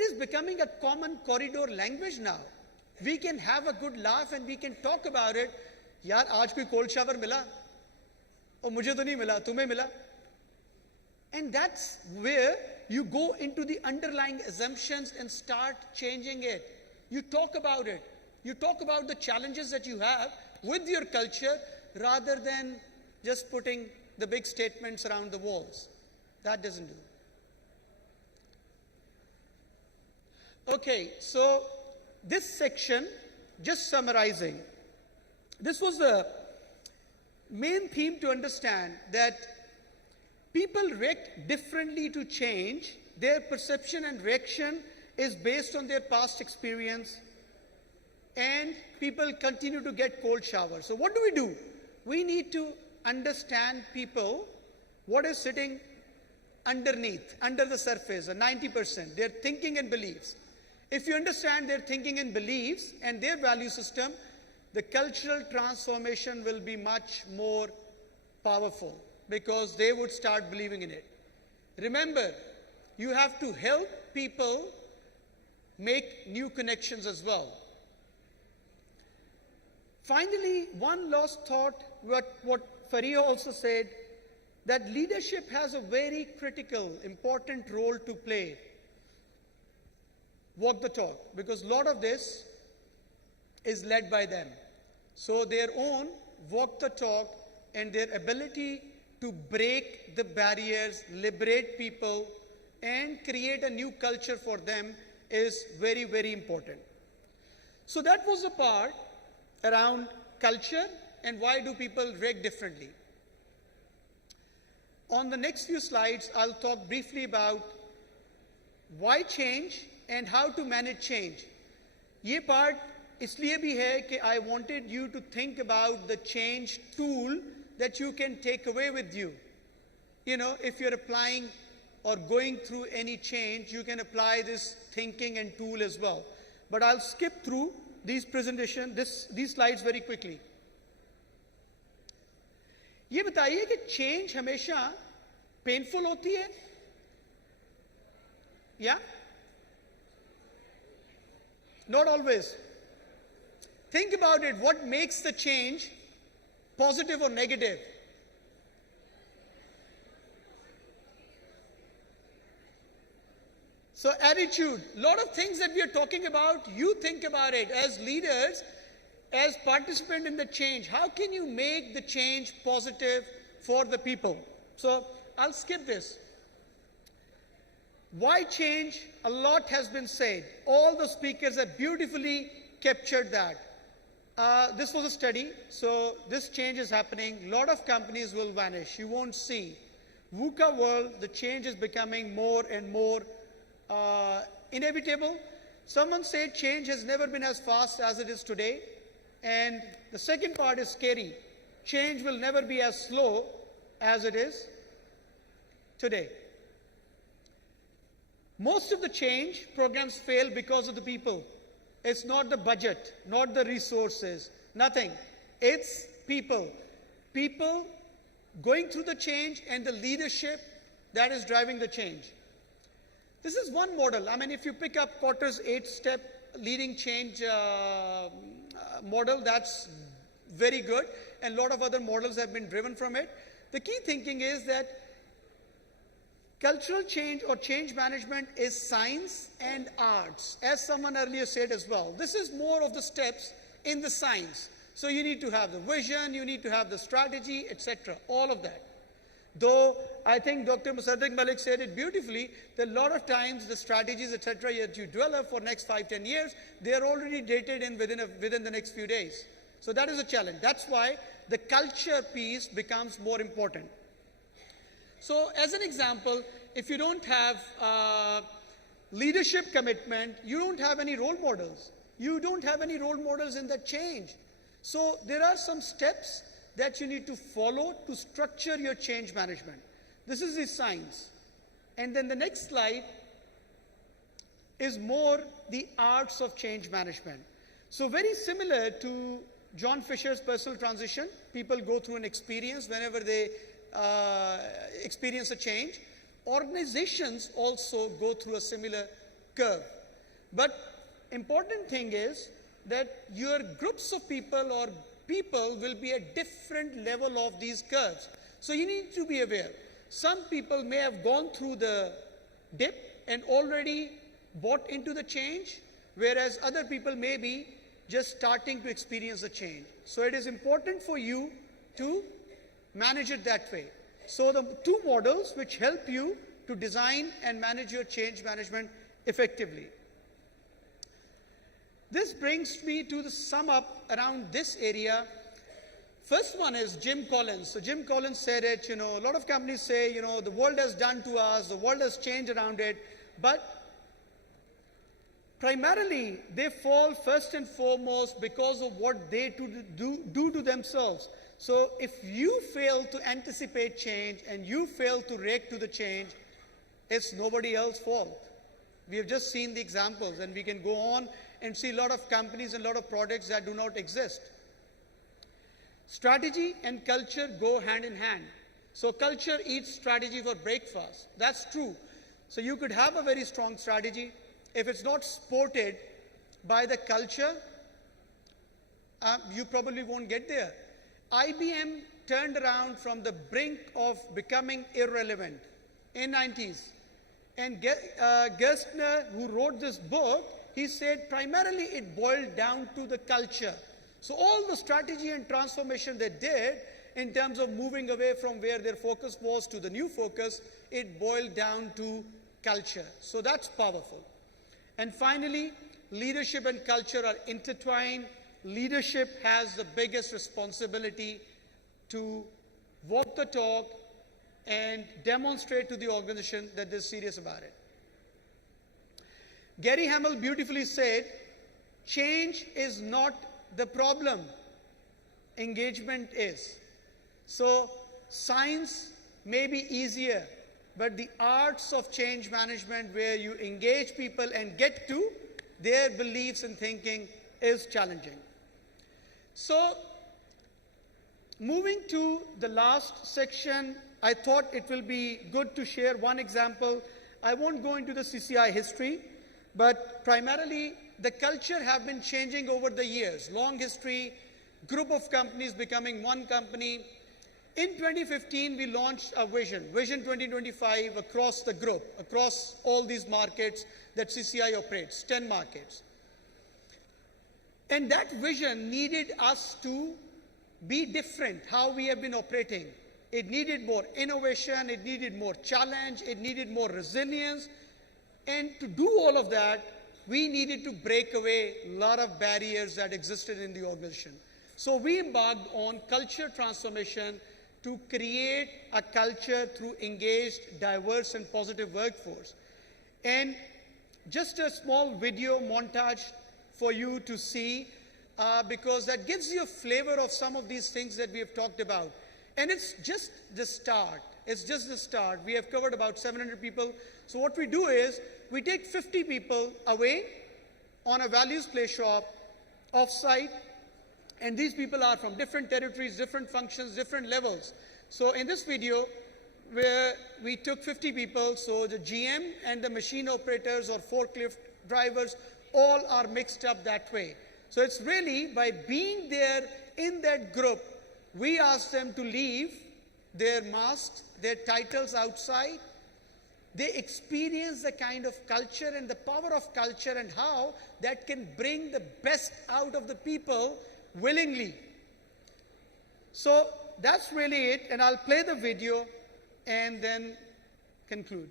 it is becoming a common corridor language now. We can have a good laugh and we can talk about it. यार आज कोई cold shower मिला और मुझे तो नहीं मिला, तुम्हें मिला. And that's where you go into the underlying assumptions and start changing it. You talk about it. You talk about the challenges that you have with your culture rather than just putting the big statements around the walls. That doesn't do. Okay, so this section, just summarizing, this was the main theme to understand that people react differently to change. Their perception and reaction is based on their past experience, and people continue to get cold showers. So what do? We need to understand people, what is sitting underneath, under the surface, 90%, their thinking and beliefs. If you understand their thinking and beliefs and their value system, the cultural transformation will be much more powerful because they would start believing in it. Remember, you have to help people make new connections as well. Finally, one last thought, what Fariha also said, that leadership has a very critical, important role to play. Walk the talk, because a lot of this is led by them. So their own walk the talk and their ability to break the barriers, liberate people, and create a new culture for them is very, very important. So that was the part around culture and why do people react differently. On the next few slides, I'll talk briefly about why change and how to manage change. ये part इसलिए भी है कि I wanted you to think about the change tool that you can take away with you. You know, if you're applying or going through any change, you can apply this thinking and tool as well. But I'll skip through these these slides very quickly. ये बताइए कि change हमेशा painful होती है? Yeah? Not always. Think about it. What makes the change positive or negative? So attitude, a lot of things that we are talking about, you think about it as leaders, as participant in the change. How can you make the change positive for the people? So I'll skip this. Why change? A lot has been said. All the speakers have beautifully captured that. This was a study, so this change is happening. A lot of companies will vanish. You won't see. VUCA world, the change is becoming more and more inevitable. Someone said change has never been as fast as it is today. And the second part is scary. Change will never be as slow as it is today. Most of the change programs fail because of the people. It's not the budget, not the resources, nothing. It's people. People going through the change and the leadership that is driving the change. This is one model. I mean, if you pick up Porter's 8-step leading change model, that's very good. And a lot of other models have been driven from it. The key thinking is that cultural change or change management is science and arts, as someone earlier said as well. This is more of the steps in the science. So you need to have the vision, you need to have the strategy, etc. All of that. Though I think Dr. Musaddiq Malik said it beautifully, that a lot of times the strategies, etc., that you develop for next 5-10 years, they are already dated in within the next few days. So that is a challenge. That's why the culture piece becomes more important. So as an example, if you don't have leadership commitment, you don't have any role models. You don't have any role models in that change. So there are some steps that you need to follow to structure your change management. This is the science. And then the next slide is more the arts of change management. So very similar to John Fisher's personal transition, people go through an experience whenever they experience a change. Organizations also go through a similar curve. But important thing is that your groups of people or people will be at different level of these curves. So you need to be aware. Some people may have gone through the dip and already bought into the change, whereas other people may be just starting to experience the change. So it is important for you to manage it that way. So the two models which help you to design and manage your change management effectively. This brings me to the sum up around this area. First one is Jim Collins. So Jim Collins said it, a lot of companies say, the world has done to us, the world has changed around it, but primarily they fall first and foremost because of what they do to themselves. So if you fail to anticipate change and you fail to react to the change, it's nobody else's fault. We have just seen the examples, and we can go on and see a lot of companies and a lot of products that do not exist. Strategy and culture go hand in hand. So culture eats strategy for breakfast. That's true. So you could have a very strong strategy. If it's not supported by the culture, you probably won't get there. IBM turned around from the brink of becoming irrelevant in 90s. And Gerstner, who wrote this book, he said primarily it boiled down to the culture. So all the strategy and transformation they did in terms of moving away from where their focus was to the new focus, it boiled down to culture. So that's powerful. And finally, leadership and culture are intertwined. Leadership has the biggest responsibility to walk the talk and demonstrate to the organization that they're serious about it. Gary Hamel beautifully said, change is not the problem, engagement is. So science may be easier, but the arts of change management, where you engage people and get to their beliefs and thinking, is challenging. So moving to the last section, I thought it will be good to share one example. I won't go into the CCI history, but primarily the culture have been changing over the years. Long history, group of companies becoming one company. In 2015, we launched a vision, Vision 2025, across the group, across all these markets that CCI operates, 10 markets. And that vision needed us to be different, how we have been operating. It needed more innovation, it needed more challenge, it needed more resilience. And to do all of that, we needed to break away a lot of barriers that existed in the organization. So we embarked on culture transformation to create a culture through engaged, diverse, and positive workforce. And just a small video montage for you to see, because that gives you a flavor of some of these things that we have talked about. And it's just the start. It's just the start. We have covered about 700 people. So what we do is we take 50 people away on a values play shop off-site, and these people are from different territories, different functions, different levels. So in this video, where we took 50 people, so the GM and the machine operators or forklift drivers all are mixed up that way. So it's really by being there in that group, we ask them to leave their masks, their titles outside. They experience the kind of culture and the power of culture and how that can bring the best out of the people willingly. So that's really it, and I'll play the video and then conclude.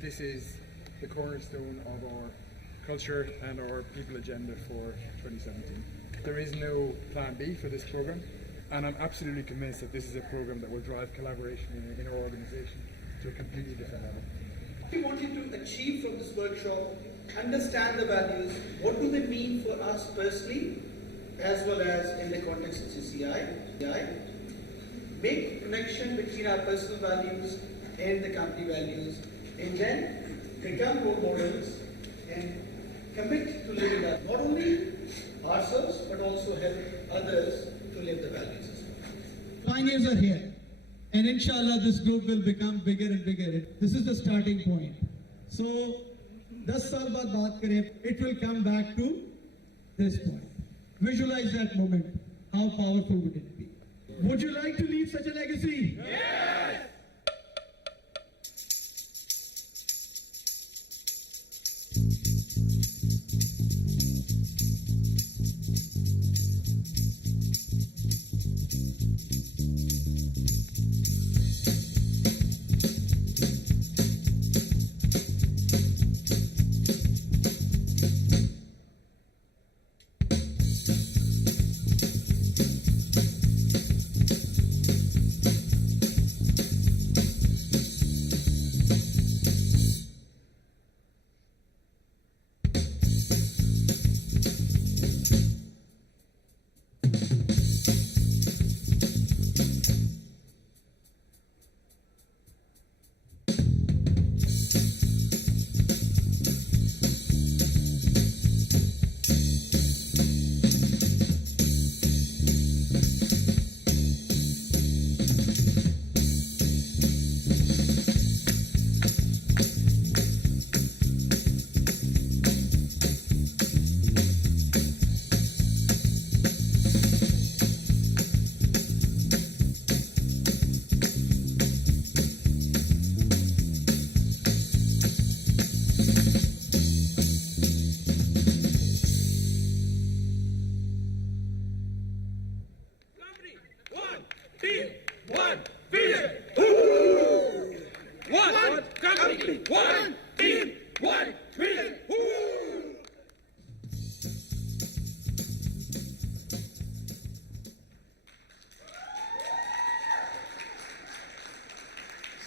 This is the cornerstone of our culture and our people agenda for 2017. There is no plan B for this program, and I'm absolutely convinced that this is a program that will drive collaboration in our organisation to a completely different level. We want you to achieve from this workshop, understand the values, what do they mean for us personally, as well as in the context of CCI, make connection between our personal values and the company values, and then become role models and commit to living that, not only ourselves, but also help others to live the values as well. Pioneers are here, and inshallah this group will become bigger and bigger. This is the starting point. So, 10 saal baad baat kare, it will come back to this point. Visualize that moment. How powerful would it be? Would you like to leave such a legacy? Yes!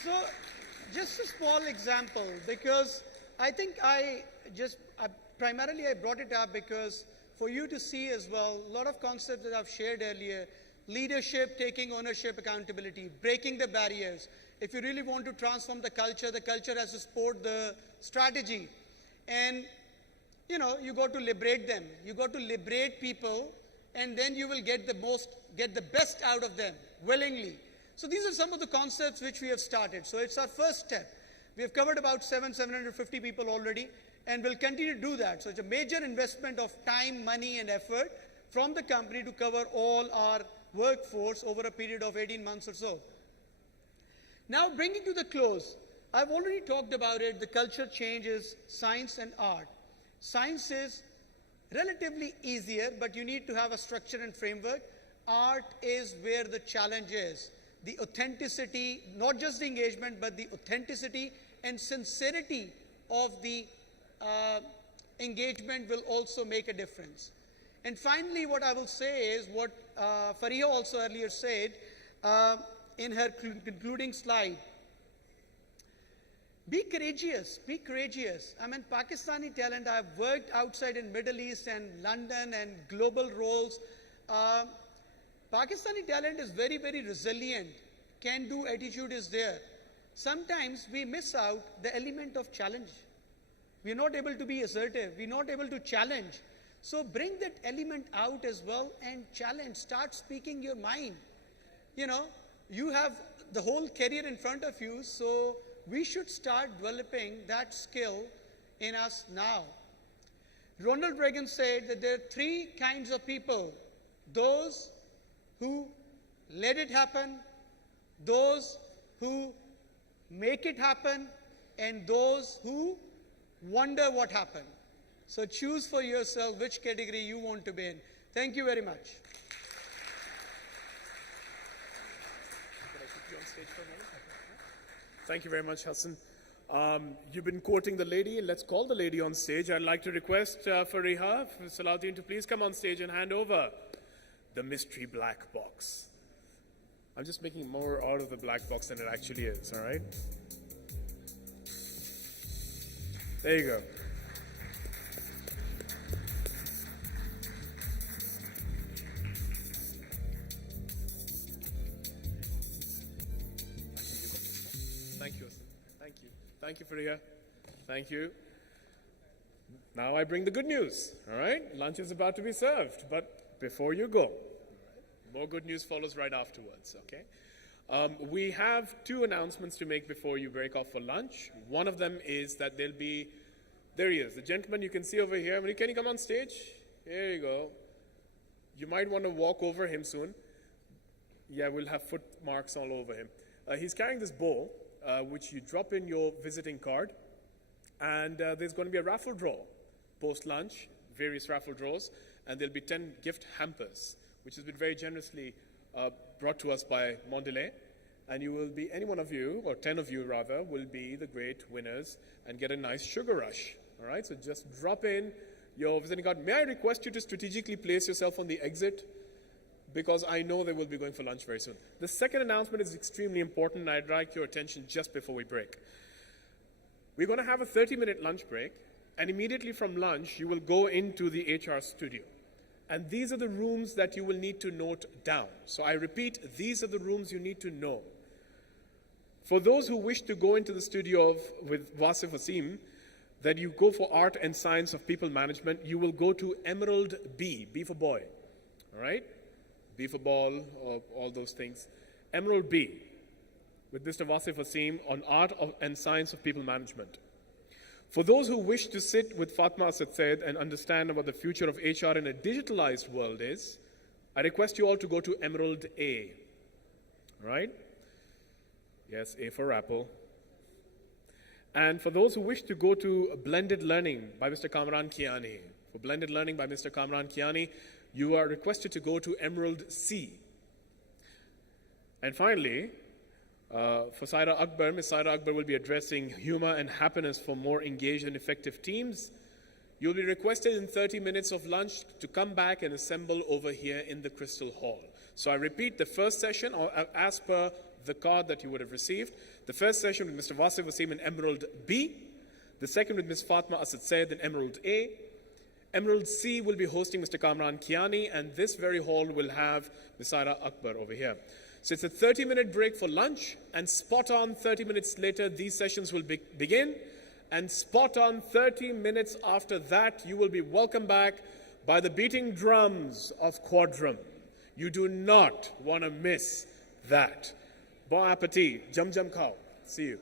So, just a small example, because I think primarily I brought it up because for you to see as well, a lot of concepts that I've shared earlier, leadership, taking ownership, accountability, breaking the barriers. If you really want to transform the culture has to support the strategy. And, you know, you got to liberate them. You got to liberate people, and then you will get the best out of them, willingly. So these are some of the concepts which we have started. So it's our first step. We have covered about 750 people already, and we'll continue to do that. So it's a major investment of time, money, and effort from the company to cover all our workforce over a period of 18 months or so. Now, bringing to the close, I've already talked about it. The culture change is science and art. Science is relatively easier, but you need to have a structure and framework. Art is where the challenge is. The authenticity, not just the engagement, but the authenticity and sincerity of the engagement will also make a difference. And finally, what I will say is what Fariha also earlier said in her concluding slide. Be courageous, be courageous. I mean, Pakistani talent, I've worked outside in Middle East and London and global roles. Pakistani talent is very, very resilient. Can-do attitude is there. Sometimes we miss out the element of challenge. We're not able to be assertive. We're not able to challenge. So bring that element out as well and challenge. Start speaking your mind. You know, you have the whole career in front of you, so we should start developing that skill in us now. Ronald Reagan said that there are three kinds of people: those who let it happen, those who make it happen, and those who wonder what happened. So choose for yourself which category you want to be in. Thank you very much. Thank you very much, Hasan. You've been quoting the lady. Let's call the lady on stage. I'd like to request Fariha, Salahuddin, to please come on stage and hand over the mystery black box. I'm just making more out of the black box than it actually is, all right? There you go. Thank you, Hasan. Thank you. Thank you, Fariha. Thank you. Now I bring the good news, all right? Lunch is about to be served, but before you go, more good news follows right afterwards, okay? We have two announcements to make before you break off for lunch. One of them is that there'll be, there he is, the gentleman you can see over here. Can you come on stage? Here you go. You might want to walk over him soon. Yeah, we'll have foot marks all over him. He's carrying this bowl, which you drop in your visiting card. And there's going to be a raffle draw post-lunch, various raffle draws, and there'll be 10 gift hampers, which has been very generously brought to us by Mondelez. And you will be, any one of you, or 10 of you rather, will be the great winners and get a nice sugar rush. All right, so just drop in your visiting card. May I request you to strategically place yourself on the exit? Because I know they will be going for lunch very soon. The second announcement is extremely important, and I'd like your attention just before we break. We're going to have a 30-minute lunch break, and immediately from lunch, you will go into the HR studio. And these are the rooms that you will need to note down. So I repeat, these are the rooms you need to know. For those who wish to go into the studio with Wasif Wasim, that you go for Art and Science of People Management, you will go to Emerald B, B for boy, all right? B for ball, or all those things. Emerald B, with Mr. Wasif Wasim on Art and Science of People Management. For those who wish to sit with Fatma Asad Said and understand what the future of HR in a digitalized world is, I request you all to go to Emerald A. All right? Yes, A for Apple. And for those who wish to go to Blended Learning by Mr. Kamran Kiani, for Blended Learning by Mr. Kamran Kiani, you are requested to go to Emerald C. And finally, for Saira Akbar, Ms. Saira Akbar will be addressing humor and happiness for more engaged and effective teams. You'll be requested in 30 minutes of lunch to come back and assemble over here in the Crystal Hall. So I repeat, the first session, as per the card that you would have received, the first session with Mr. Wasif Wasim in Emerald B, the second with Ms. Fatma Asad Said in Emerald A. Emerald C will be hosting Mr. Kamran Kiani, and this very hall will have Ms. Saira Akbar over here. So it's a 30-minute break for lunch, and spot on 30 minutes later, these sessions will begin. And spot on 30 minutes after that, you will be welcomed back by the beating drums of Quadrum. You do not want to miss that. Bon appetit. Jam jam khao. See you.